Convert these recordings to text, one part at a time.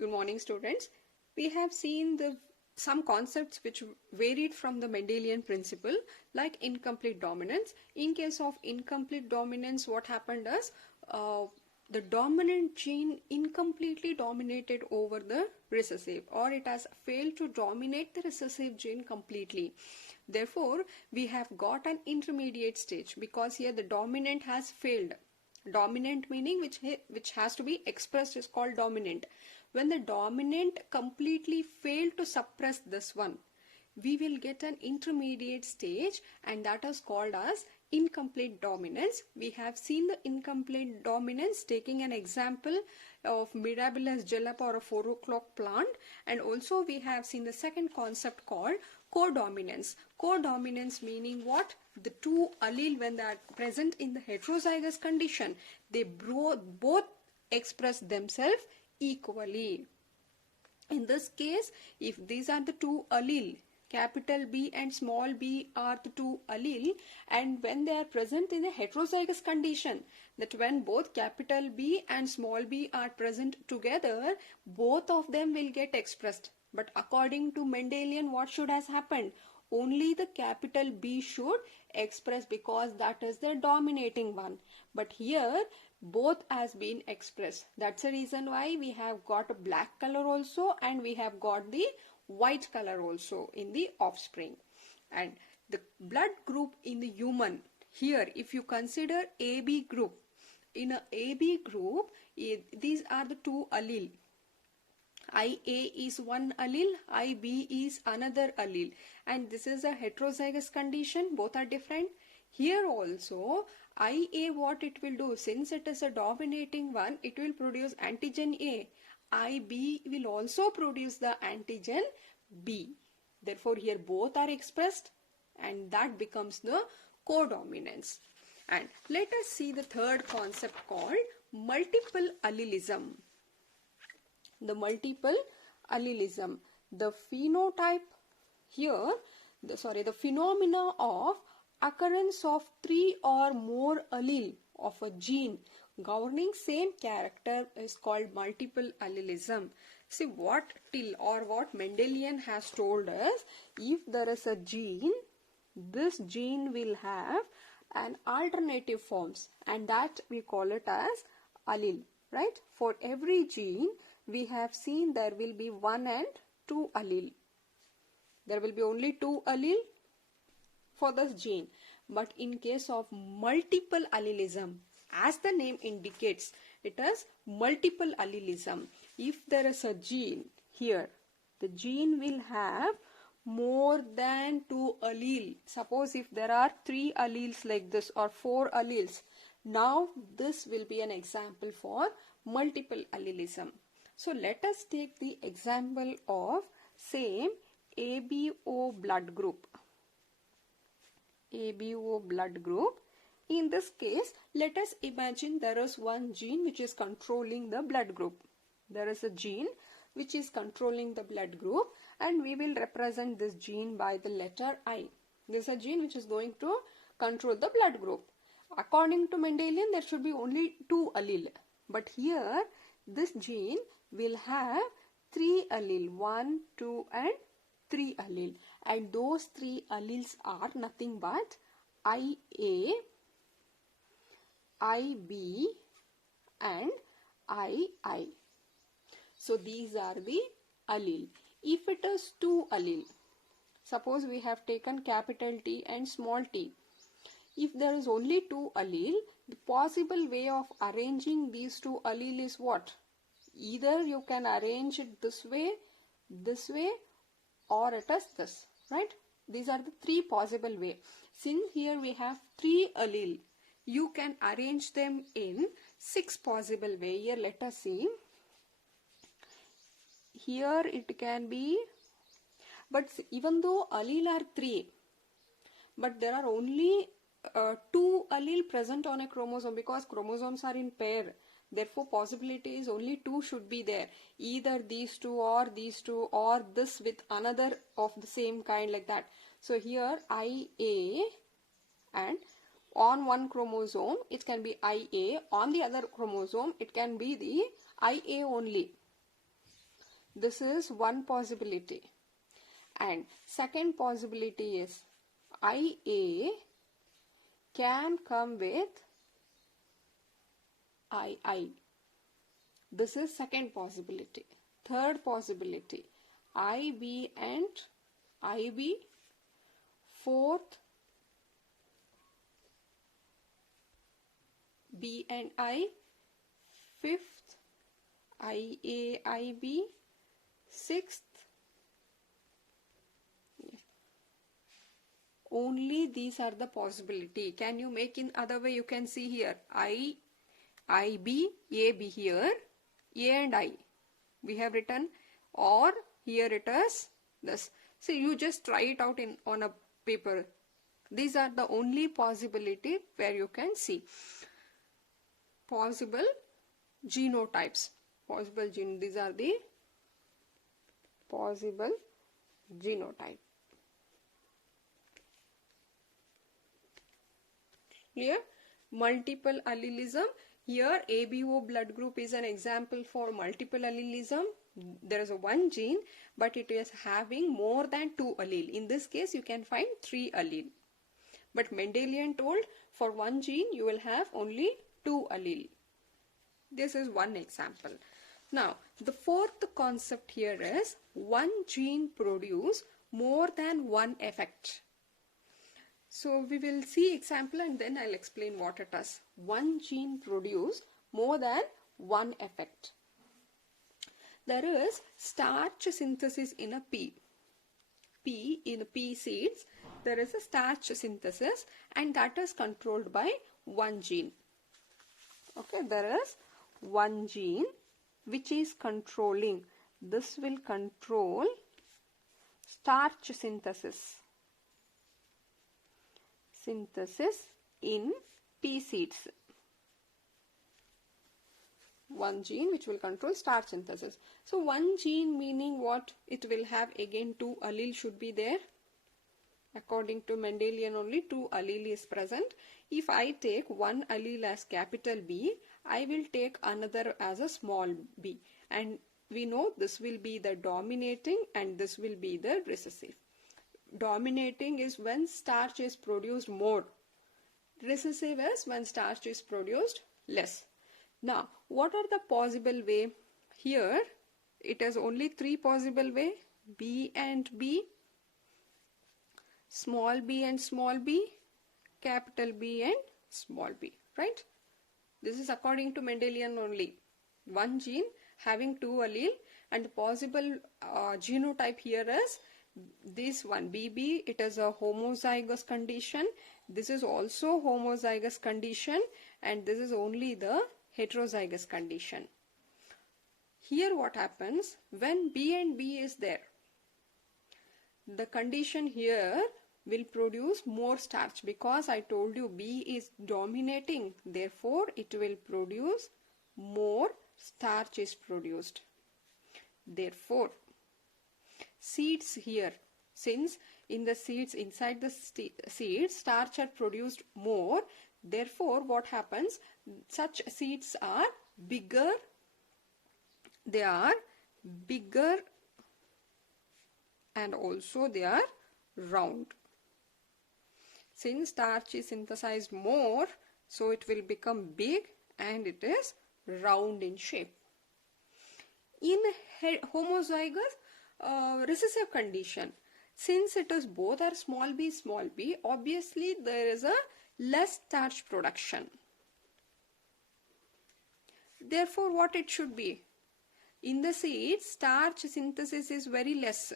Good morning, students. We have seen some concepts which varied from the Mendelian principle, like incomplete dominance. In case of incomplete dominance, what happened is the dominant gene incompletely dominated over the recessive, or it has failed to dominate the recessive gene completely. Therefore, we have got an intermediate stage because here the dominant has failed. Dominant meaning which has to be expressed is called dominant. When the dominant completely failed to suppress this one, we will get an intermediate stage, and that is called as incomplete dominance. We have seen the incomplete dominance taking an example of Mirabilis jalapa or a 4 o'clock plant, and also we have seen the second concept called codominance. Codominance meaning what? The two allele, when they are present in the heterozygous condition, they both express themselves equally. In this case, if these are the two allele, capital B and small b are the two allele, and when they are present in a heterozygous condition, that when both capital B and small b are present together, both of them will get expressed. But according to Mendelian, what should has happened? Only the capital B should express, because that is the dominating one. But here both has been expressed. That's the reason why we have got a black color also, and we have got the white color also in the offspring. And the blood group in the human, here if you consider AB group, in a AB group, these are the two allele. IA is one allele, IB is another allele, and this is a heterozygous condition, both are different. Here also, IA, what it will do, since it is a dominating one, it will produce antigen A. IB will also produce the antigen B. Therefore, here both are expressed, and that becomes the codominance. And let us see the third concept called multiple allelism. The multiple allelism, the phenotype here, the phenomena of occurrence of 3 or more allele of a gene governing same character is called multiple allelism. See what Mendelian has told us, if there is a gene, this gene will have an alternative forms, and that we call it as allele, right? For every gene, we have seen there will be 1 and 2 allele. There will be only 2 allele for this gene. But in case of multiple allelism, as the name indicates, it is multiple allelism. If there is a gene here, the gene will have more than 2 allele. Suppose if there are 3 alleles like this, or 4 alleles, now this will be an example for multiple allelism. So let us take the example of same ABO blood group. ABO blood group. In this case, let us imagine there is one gene which is controlling the blood group. There is a gene which is controlling the blood group, and we will represent this gene by the letter I. This is a gene which is going to control the blood group. According to Mendelian, there should be only 2 allele. But here, this gene will have 3 allele, 1, 2 and 3 allele, and those 3 alleles are nothing but IA, IB and II. So these are the allele. If it is 2 allele, suppose we have taken capital T and small t. If there is only 2 allele, the possible way of arranging these 2 allele is what? Either you can arrange it this way, or it is this, right? These are the 3 possible way. Since here we have 3 allele, you can arrange them in 6 possible way. Here let us see. Here it can be, but even though allele are 3, but there are only 2 allele present on a chromosome, because chromosomes are in pair. Therefore, possibility is only 2 should be there. Either these 2 or these 2, or this with another of the same kind, like that. So here IA, and on one chromosome it can be IA, on the other chromosome it can be the IA only. This is one possibility. And second possibility is IA can come with II. This is second possibility. Third possibility, IB and IB. Fourth, B and I. Fifth, IA, IB. Sixth, only these are the possibility. Can you make in other way? You can see here I, IB, AB here, A and I we have written, or here it is this. So you just try it out on a paper. These are the only possibility where you can see possible genotypes. These are the possible genotype. Clear? Multiple allelism. Here ABO blood group is an example for multiple allelism. There is a one gene, but it is having more than 2 allele. In this case, you can find 3 allele. But Mendelian told for one gene you will have only 2 allele. This is one example. Now, the fourth concept here is one gene produce more than one effect. So we will see example and then I'll explain what it is. One gene produce more than one effect. There is starch synthesis in a pea. In pea seeds, there is a starch synthesis and that is controlled by one gene. Okay, there is one gene which is controlling. This will control starch synthesis. In pea seeds. One gene which will control starch synthesis. So one gene meaning what? It will have again 2 allele should be there. According to Mendelian only 2 allele is present. If I take one allele as capital B, I will take another as a small b. And we know this will be the dominating and this will be the recessive. Dominating is when starch is produced more. Recessive is when starch is produced less. Now, what are the possible way? Here, it is only 3 possible way. B and B, small b and small b, capital B and small b, right? This is according to Mendelian only. One gene having 2 allele and the possible genotype here is this one BB. It is a homozygous condition. This is also homozygous condition and this is only the heterozygous condition. Here what happens when B and B is there? The condition here will produce more starch because I told you B is dominating. Therefore, it will produce more starch is produced. Therefore, seeds here, since in the seeds, inside the seeds, starch are produced more. Therefore, what happens? Such seeds are bigger. They are bigger and also they are round. Since starch is synthesized more, so it will become big and it is round in shape. In homozygous recessive condition, since it is both are small b, obviously there is a less starch production. Therefore, what it should be? In the seeds, starch synthesis is very less.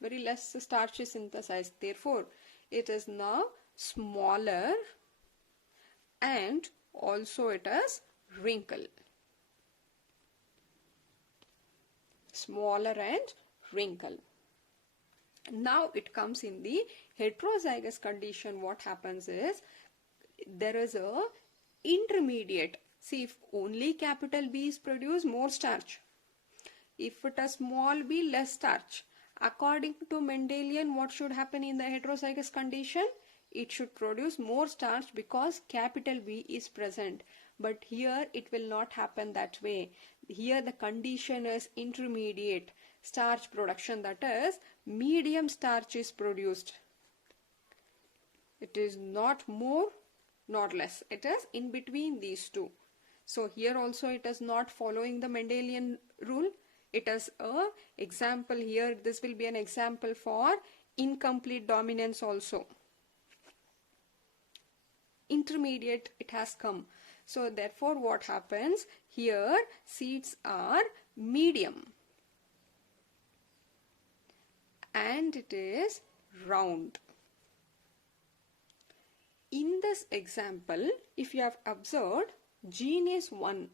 Very less starch is synthesized. Therefore, it is now smaller and also it is wrinkle. Smaller and wrinkle. Now it comes in the heterozygous condition. What happens is there is a intermediate. See, if only capital B is produced, more starch. If it is small b, less starch. According to Mendelian, what should happen in the heterozygous condition? It should produce more starch because capital B is present. But here it will not happen that way. Here the condition is intermediate starch production, that is medium starch is produced. It is not more not less, it is in between these two. So here also it is not following the Mendelian rule. It is a example here. This will be an example for incomplete dominance also. Intermediate it has come. So therefore what happens here, seeds are medium and it is round. In this example, if you have observed, gene is one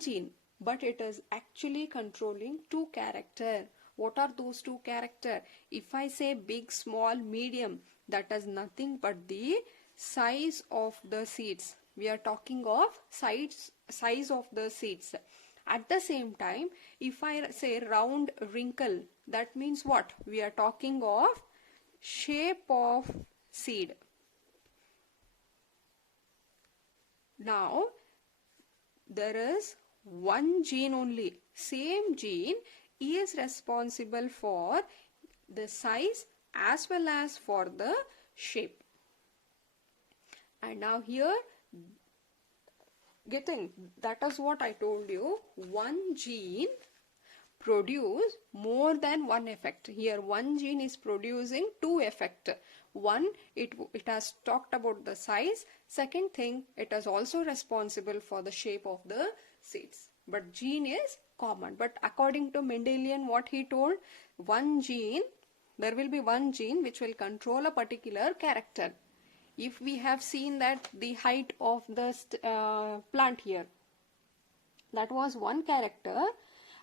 gene, but it is actually controlling two characters. What are those two characters? If I say big, small, medium, that is nothing but the size of the seeds. We are talking of size of the seeds. At the same time, if I say round, wrinkle, that means what? We are talking of shape of seed. Now, there is one gene only. Same gene is responsible for the size as well as for the shape. And now here, getting, that is what I told you, one gene produce more than one effect. Here one gene is producing two effects. One, it has talked about the size. Second thing, it is also responsible for the shape of the seeds. But gene is common. But according to Mendelian, what he told, one gene, there will be one gene which will control a particular character. If we have seen that the height of the plant here, that was one character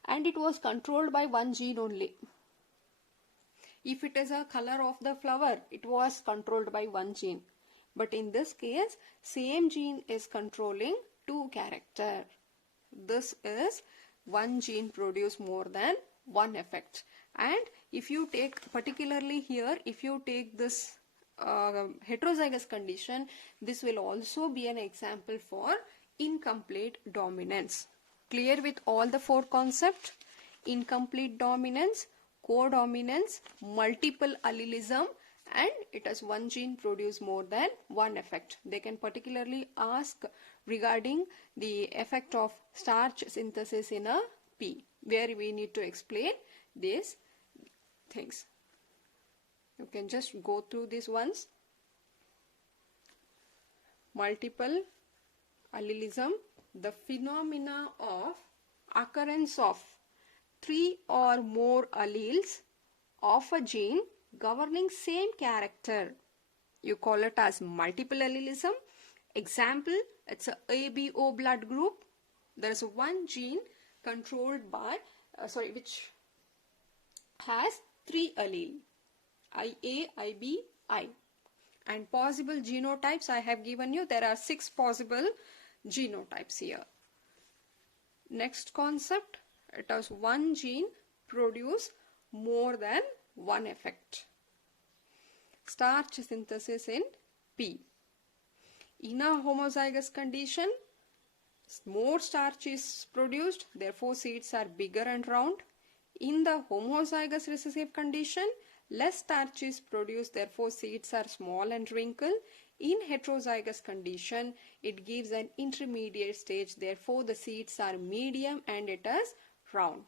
and it was controlled by one gene only. If it is a color of the flower, it was controlled by one gene. But in this case, same gene is controlling two characters. This is one gene produce more than one effect. And if you take, particularly here, if you take this heterozygous condition, this will also be an example for incomplete dominance. Clear with all the four concepts? Incomplete dominance, codominance, multiple allelism, and it has one gene produce more than one effect. They can particularly ask regarding the effect of starch synthesis in a pea, where we need to explain these things. You can just go through these ones. Multiple allelism, the phenomena of occurrence of three or more alleles of a gene governing same character. You call it as multiple allelism. Example, it's a ABO blood group. There is one gene controlled by, which has three alleles, IA, IB, I. And possible genotypes I have given you. There are 6 possible genotypes here. Next concept, it has one gene produce more than one effect. Starch synthesis in pea. In a homozygous condition, more starch is produced, therefore seeds are bigger and round. In the homozygous recessive condition, less starch is produced, therefore seeds are small and wrinkled. In heterozygous condition, it gives an intermediate stage, therefore the seeds are medium and it is round.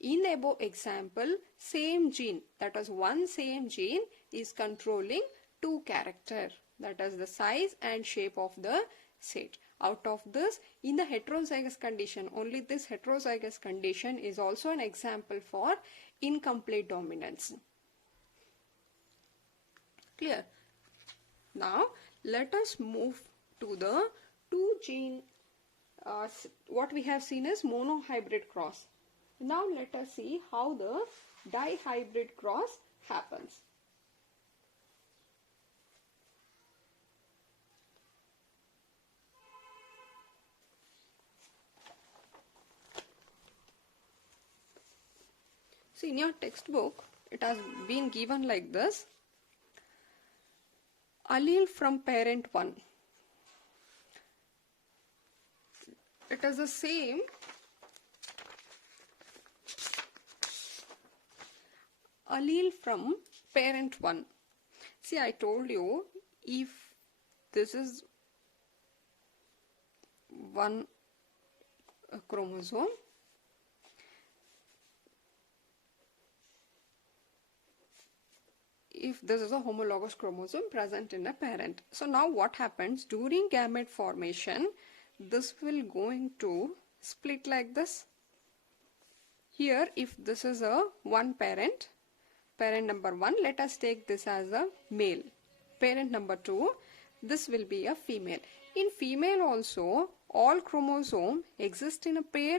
In the above example, same gene, that is one same gene is controlling two characters, that is the size and shape of the seed. Out of this, in the heterozygous condition, only this heterozygous condition is also an example for incomplete dominance. Clear? Now, let us move to the two gene, what we have seen is monohybrid cross. Now, let us see how the dihybrid cross happens. See, in your textbook, it has been given like this. Allele from parent 1. It is the same allele from parent 1. See, I told you, if this is one chromosome, if this is a homologous chromosome present in a parent. So now what happens during gamete formation, this will going to split like this. Here, if this is a one parent, parent number 1, let us take this as a male. Parent number 2, this will be a female. In female also, all chromosome exist in a pair.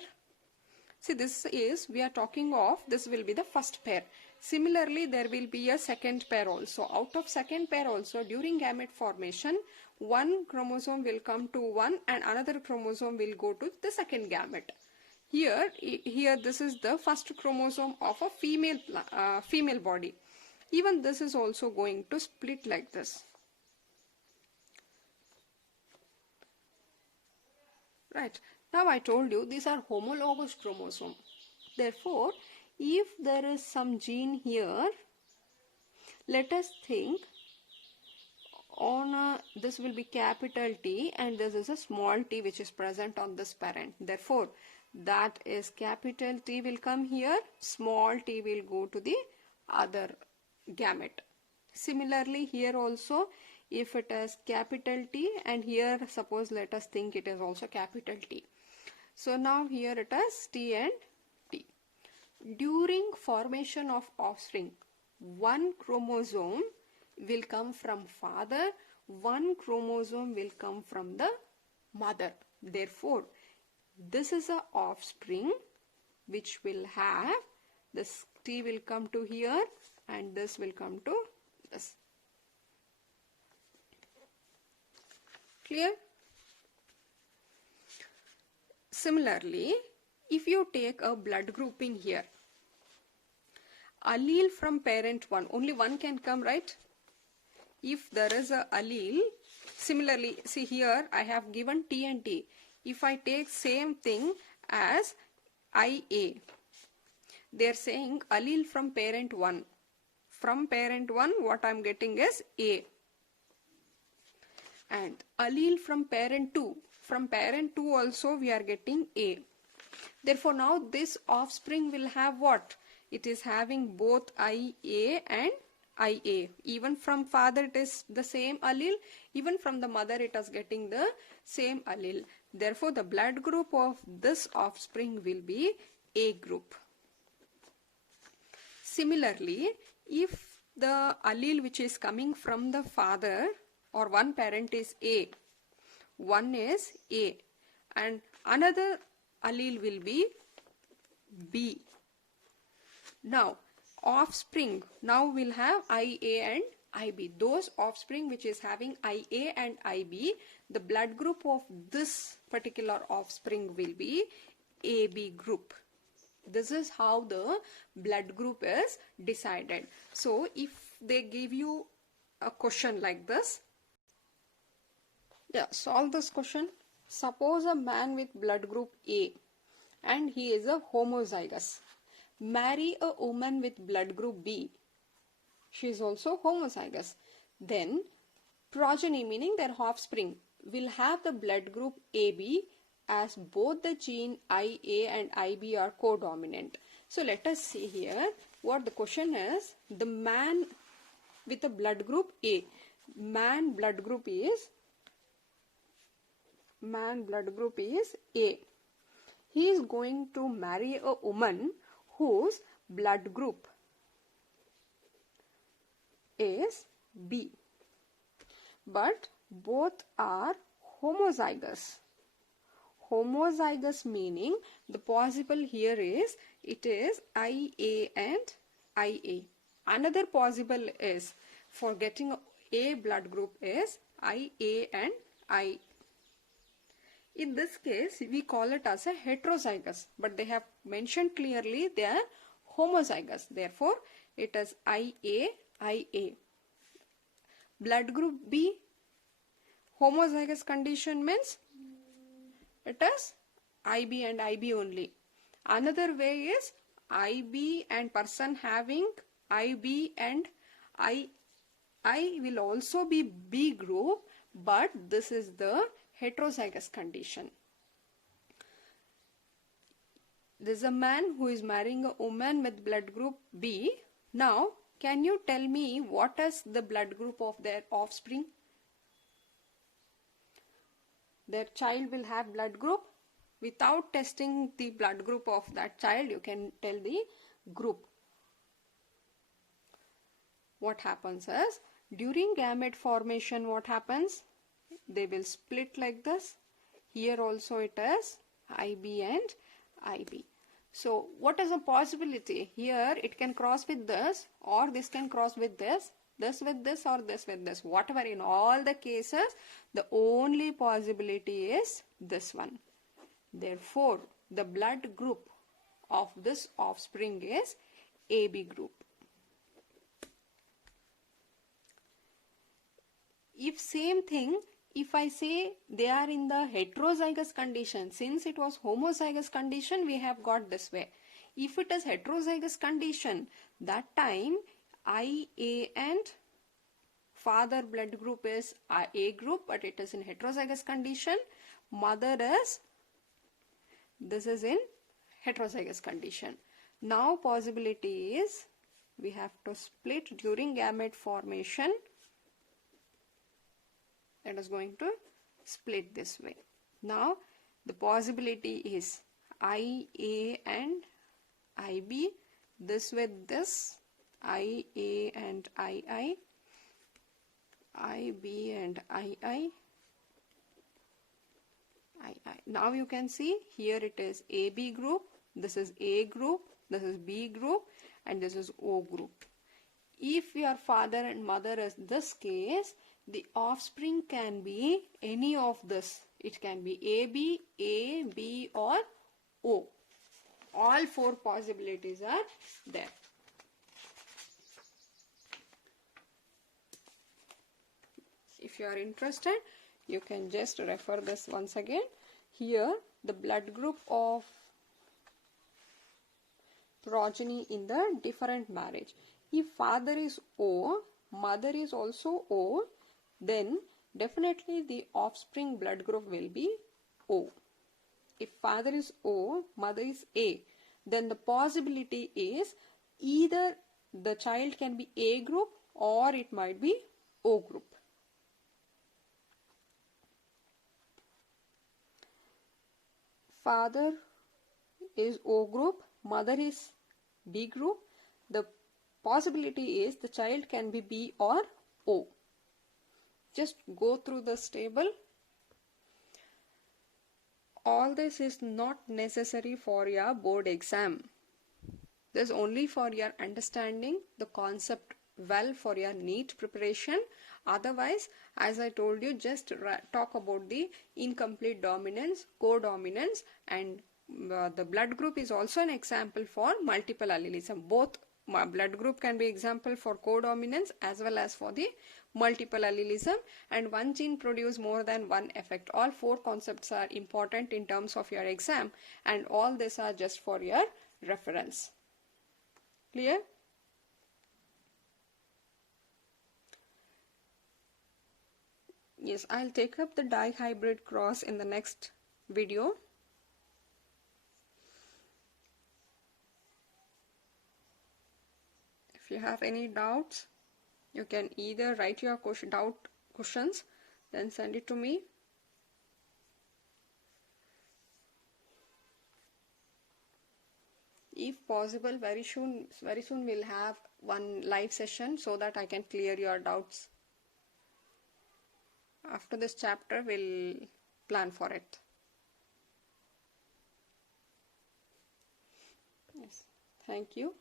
See, this is, we are talking of, this will be the first pair. Similarly, there will be a second pair also. Out of second pair also, during gamete formation, one chromosome will come to one and another chromosome will go to the second gamete. Here this is the first chromosome of a female body. Even this is also going to split like this. Right. Now I told you these are homologous chromosome. Therefore, if there is some gene here, let us think on this will be capital T and this is a small t which is present on this parent. Therefore, that is capital T will come here, small t will go to the other gamete. Similarly, here also, if it is capital T and here suppose let us think it is also capital T. So now here it is T and T. During formation of offspring, one chromosome will come from father, one chromosome will come from the mother. Therefore, this is a offspring which will have this T will come to here and this will come to this. Clear? Similarly, if you take a blood grouping here, allele from parent 1, only one can come, right? If there is a allele, similarly, see here I have given T and T. If I take same thing as IA, they are saying allele from parent 1. From parent 1, what I am getting is A. And allele from parent 2. From parent 2 also we are getting A. Therefore, now this offspring will have what? It is having both IA and IA. Even from father it is the same allele. Even from the mother it is getting the same allele. Therefore, the blood group of this offspring will be A group. Similarly, if the allele which is coming from the father or one parent is A, one is A and another allele will be B. Now, offspring now will have IA and IB. Those offspring which is having IA and IB, the blood group of this particular offspring will be AB group. This is how the blood group is decided. So, if they give you a question like this, solve this question. Suppose a man with blood group A and he is a homozygous. Marry a woman with blood group B. She is also homozygous. Then progeny, meaning their offspring, will have the blood group AB as both the gene IA and IB are codominant. So let us see here what the question is. The man with a blood group A, man blood group is A. He is going to marry a woman whose blood group is B. But both are homozygous. Homozygous meaning the possible here is it is IA and IA. Another possible is for getting A blood group is IA and I. In this case, we call it as a heterozygous, but they have mentioned clearly they are homozygous. Therefore, it is IA, IA. Blood group B, homozygous condition means it is IB and IB only. Another way is IB and person having IB and I will also be B group, but this is the heterozygous condition. There's a man who is marrying a woman with blood group B. Now, can you tell me what is the blood group of their offspring? Their child will have blood group. Without testing the blood group of that child, you can tell the group. What happens is, during gamete formation, what happens? They will split like this. Here also it is IB and IB. So what is a possibility? Here it can cross with this, or this can cross with this with this, or this with this. Whatever, in all the cases, the only possibility is this one. Therefore, the blood group of this offspring is AB group. If same thing, if I say they are in the heterozygous condition, since it was homozygous condition, we have got this way. If it is heterozygous condition, that time IA and father blood group is A group, but it is in heterozygous condition. Mother is, this is in heterozygous condition. Now possibility is, we have to split during gamete formation. That is going to split this way. Now the possibility is IA and IB, this with this, IA and II, IB and II. Now you can see here it is AB group, this is A group, this is B group, and this is O group. If your father and mother is this case, the offspring can be any of this. It can be AB, A, B or O. All four possibilities are there. If you are interested, you can just refer this once again. Here, the blood group of progeny in the different marriage. If father is O, mother is also O, then definitely the offspring blood group will be O. If father is O, mother is A, then the possibility is either the child can be A group or it might be O group. Father is O group, mother is B group. The possibility is the child can be B or O. Just go through this table. All this is not necessary for your board exam. This is only for your understanding the concept well for your NEET preparation. Otherwise, as I told you, just talk about the incomplete dominance, codominance, and the blood group is also an example for multiple allelism. Both blood group can be example for codominance as well as for the multiple allelism, and one gene produce more than one effect. All four concepts are important in terms of your exam, and all these are just for your reference. Clear? Yes, I'll take up the dihybrid cross in the next video. If you have any doubts, you can either write your questions, then send it to me. If possible, very soon we'll have one live session so that I can clear your doubts. After this chapter, we'll plan for it. Yes, thank you.